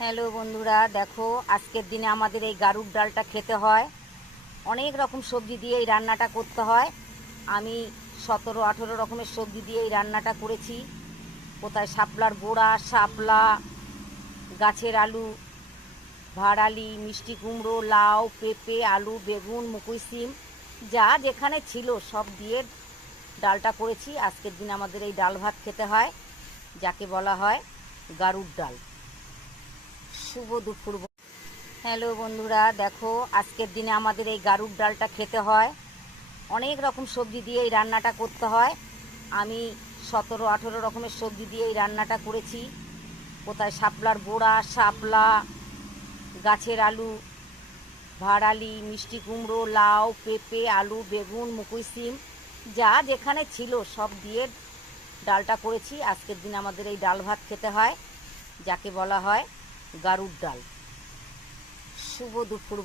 Hello বন্ধুরা, দেখো আজকের দিনে আমাদের এই গারুর ডালটা খেতে হয়। অনেক রকম সবজি দিয়ে এই রান্নাটা করতে হয়। আমি 17-18 রকমের সবজি দিয়ে এই রান্নাটা করেছি। কোথায় শাপলার বড়া, শাপলা, গাছের আলু, ভাড়ালি, মিষ্টি কুমড়ো, লাউ, পেঁপে, আলু, বেগুন, মুকুই সিম, যা যেখানে ছিল সব দিয়ে ডালটা করেছি। আজকের দিনে আমাদের এই ডাল ভাত খেতে হয়, যাকে বলা হয় গারুর ডাল। শুভ দুপুর। হ্যালো বন্ধুরা, দেখো আজকের দিনে আমাদের এই গারুর ডালটা খেতে হয়। অনেক রকম সবজি দিয়ে এই রান্নাটা করতে হয়। আমি 17-18 রকমের সবজি দিয়ে এই রান্নাটা করেছি। কোথায় শাপলার বড়া, শাপলা, গাছের আলু, ভাড়ালি, মিষ্টি কুমড়ো, লাউ, পেঁপে, আলু, বেগুন, মুকুই সিম, যা যেখানে ছিল সব দিয়ে ডালটা করেছি। আজকের দিনে আমাদের এই ডাল ভাত খেতে হয়, যাকে বলা হয় গারুর ডাল। শুভ দুপুর।